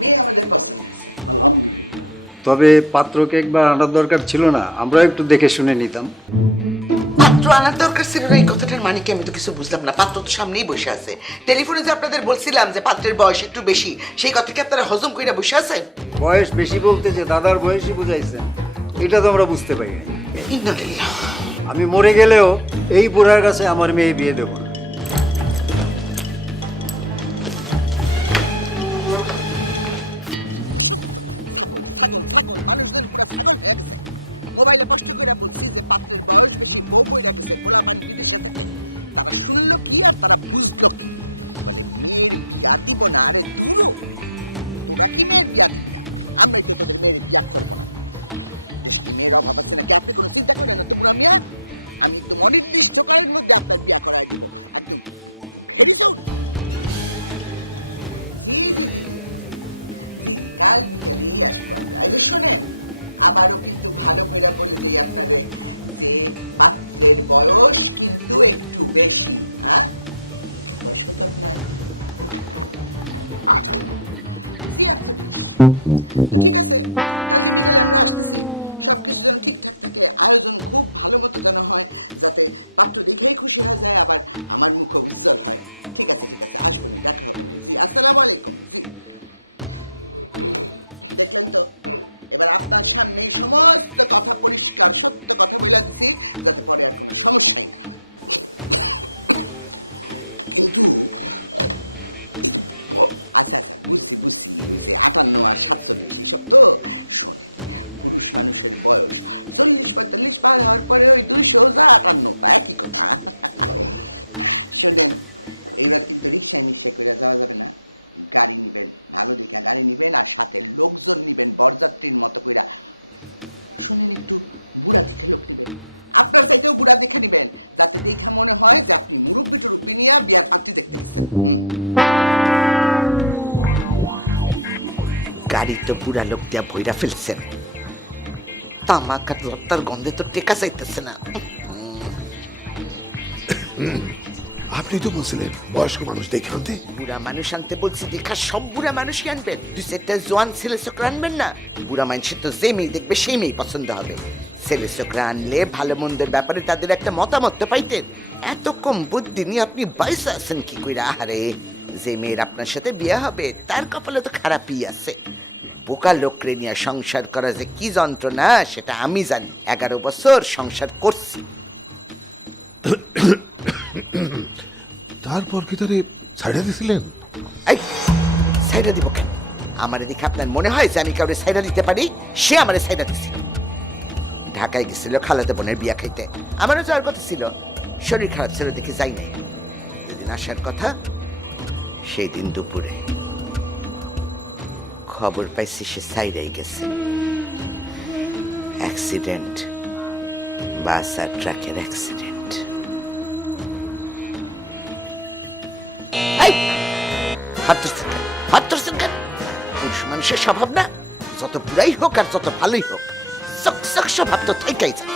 মেয়ে আমাদের পছন্দ হয়েছে। আলহামদুলিল্লাহ। তবে পাত্রকে একবার আনার দরকার ছিল না? আমরা একটু দেখে শুনে নিতাম। পাত্র আনার দরকার ছিল না এই কথাটার মানে কি? আমি তো কিছু বুঝলাম না। পাত্র তো সামনেই বসে আছে। টেলিফোনে যে আপনাদের বলছিলাম যে পাত্রের বয়স একটু বেশি, সেই কথা কি আপনারা হজম কইরা বসে আছেন? বয়স বেশি বলতে যে দাদার বয়সই বুঝাইছেন, এটা তো আমরা বুঝতে পারি না। ইন্নালিল্লাহ। আমি মরে গেলেও এই বুড়ার কাছে আমার মেয়ে বিয়ে দেবো না। অসত্য। ছাগল ছাগল ছাগল, মানুষদের পুরো ছাগল হয়ে গেছে। মোবাইলে স্পষ্ট করে বলছি যে পাত্রের বয়স বেশি, বউ বইরা গেছে, পোলাপান বিদেশে থাকে। তারা শুনলো কি আর তারা বুঝলো কি? বলে মেয়ের বিয়া দিব না। আরে দূরও, তোরা কি মেয়ের বিয়া দিবি না? আমরাই তো তোদের মেয়ের বিয়া করবো না। দেশ কি মেয়ের অভাব আছে নাকি? আপনি কোনো চিন্তা করেন না তো বুড়া মিয়া। আমি একদম অনির্দিষ্টকালের মধ্যে আপনার বিয়া করায় দিব, একদম ভেরি সুন। জি জি জি জি জি জি, কাল বিকালেই আসবো আমরা। এই যে শোনেন, আবারও কিন্তু ভালো করে বলে দিই আপনারে যে পাত্রের বয়স কিন্তু একটু বেশি। হ্যাঁ, বয়স কত আপনার? 58। জি 48। তো ঠিক আছে, কালকে বিকালে আমরা আসতেছি। সবকিছু যেন ঠিকঠাক থাকে, আয়োজন খুব ভালো মতো যেন হয়, যাতে পাত্র দেখেই খুশি হয়ে যায়, আবার আমার মুখ উজ্জ্বল হয়। ঠিক আছে ঠিক আছে, আসবো না, দেখা হবে না। জি, আসসালামু আলাইকুম। জি, দেখলেন তো, এবার আপনার সামনেই সমস্ত কথা পরিষ্কার সত্য কথা বলে দিছি, যাতে পরে আর কোনো সমস্যাই না হয়। কিন্তু এই যে আচ্ছা আচ্ছা, বুঝছি বুঝছি, ওই যে 58 আর 47 এইসব তো শোনেন, পুরুষ মানুষের বয়স 40-45 পার হওয়ার পরে ওই 200 যা 58 তা একই কথা। শোনেন, এইবার কিন্তু রিক্সায় মিক্সায় করে যাওয়া যাবে না। গাড়ি নিবেন, ভালো দেখা গাড়ি নিবেন, আর সাথে লোকজন নিবেন বরযাত্রীর মতো কইরা। শোনেন, একটু বুড়া দেখে লোক নিবেন, আপনার চাইতেও বুড়া দেখে নিবেন, যাতে দেখা মনে হয় যে আপনি মুরব্বি টুরব্বি নিয়ে বিয়ার পাত্রী দেখতে গেছেন। গাড়ি তো বুড়া লোক দিয়া ভইরা ফেলছেন, তামাক আর লত্তার গন্ধে তো টেকা চাইতেছে না। আপনি তো বলছিলেন বয়স্ক মানুষ দেখে আনতে। বুড়া মানুষ আনতে বলছি, দেখা সব বুড়া মানুষই আনবেন, দুই চারটা জোয়ান ছেলে চোখরা আনবেন না। বুড়া মানুষের তো যে মেয়ে দেখবে সেই মেয়ে পছন্দ হবে। ছেলে চোখরা আনলে ভালো মন্দের ব্যাপারে তাদের একটা মতামত তো পাইতেন। এত কম বুদ্ধি নিয়ে আপনি বাইসে আছেন কি কইরা? আরে, যে মেয়ের আপনার সাথে বিয়ে হবে তার কপালে তো খারাপই আছে। বোকা লোকরে নিয়ে সংসার করা যে কি যন্ত্রণা সেটা আমি জানি। 11 বছর সংসার করছি। তারপর কি তারে ছাড়া দিছিলেন? এই, সাইডা দিব কেন? আমার দেখে আপনার মনে হয় যে আমি কাউরে সাইডা দিতে পারি? সে আমারে সাইডা দিছিল। ঢাকায় গেছিল খালাতে বোনের বিয়া খাইতে, আমারও যাওয়ার কথা ছিল, শরীর খারাপ ছিল দেখে যাই নাই। যেদিন আসার কথা সেই দিন দুপুরে খবর পাইছি সে সাইডাই গেছে। অ্যাক্সিডেন্ট, বাস আর ট্রাকের অ্যাক্সিডেন্ট। এই, হাত ধরছেন কেন? পুরুষ মানুষের স্বভাব না, যত বুড়াই হোক আর যত ভালোই হোক, চকচক স্বভাব তো থেকেই যায়।